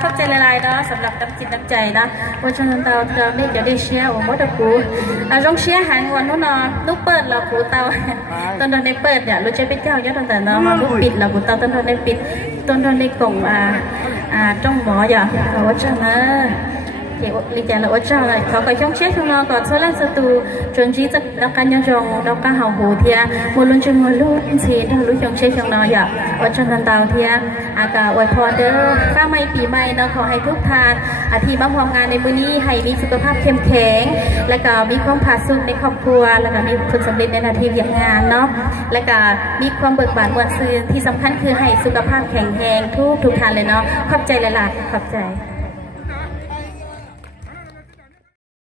เข้าใจหลายๆเนาะสำหรับน้ำจิตน้ำใจนะว่าชนเตาเราเนี่ยจะได้เชียร์ว่าหมดกูต้องเชียร์หางวันนู้นเนาะลูกเปิดเรากูเตาตอนในเปิดเนี่ยรู้ใจเป็นเจ้าเยอะตั้งแต่เนาะลูกปิดเรากูเตาตอนในปิดตอนในกล่องtrong mỏ giờ ở trong nó thì lý giải là ở trong nàyเขาก็ช่องเช็คของเราก่อนโซล่าสตูจนชี้จะแล้วกันยังจงแล้วก็เห่าหูเทียมูลุนจึงมูลุนสีถ้ารู้ช่องเช็คของเราอย่าở trongทันตาวเทียอากาศอวยพรเด้อฟ้าไม่ปีใหม่เนาะขอให้ทุกทานที่มาร่วมงานในมื้อนี้ให้มีสุขภาพเข้มแข็งแล้วก็มีความผาสุกในครอบครัวแล้วก็มีผลสำเร็จในหน้าที่การงานเนาะแล้วก็มีความเบิกบานมวลซื่นที่สำคัญคือให้สุขภาพแข็งแรงทุกทานเลยเนาะขอบใจหลายๆขอบใจ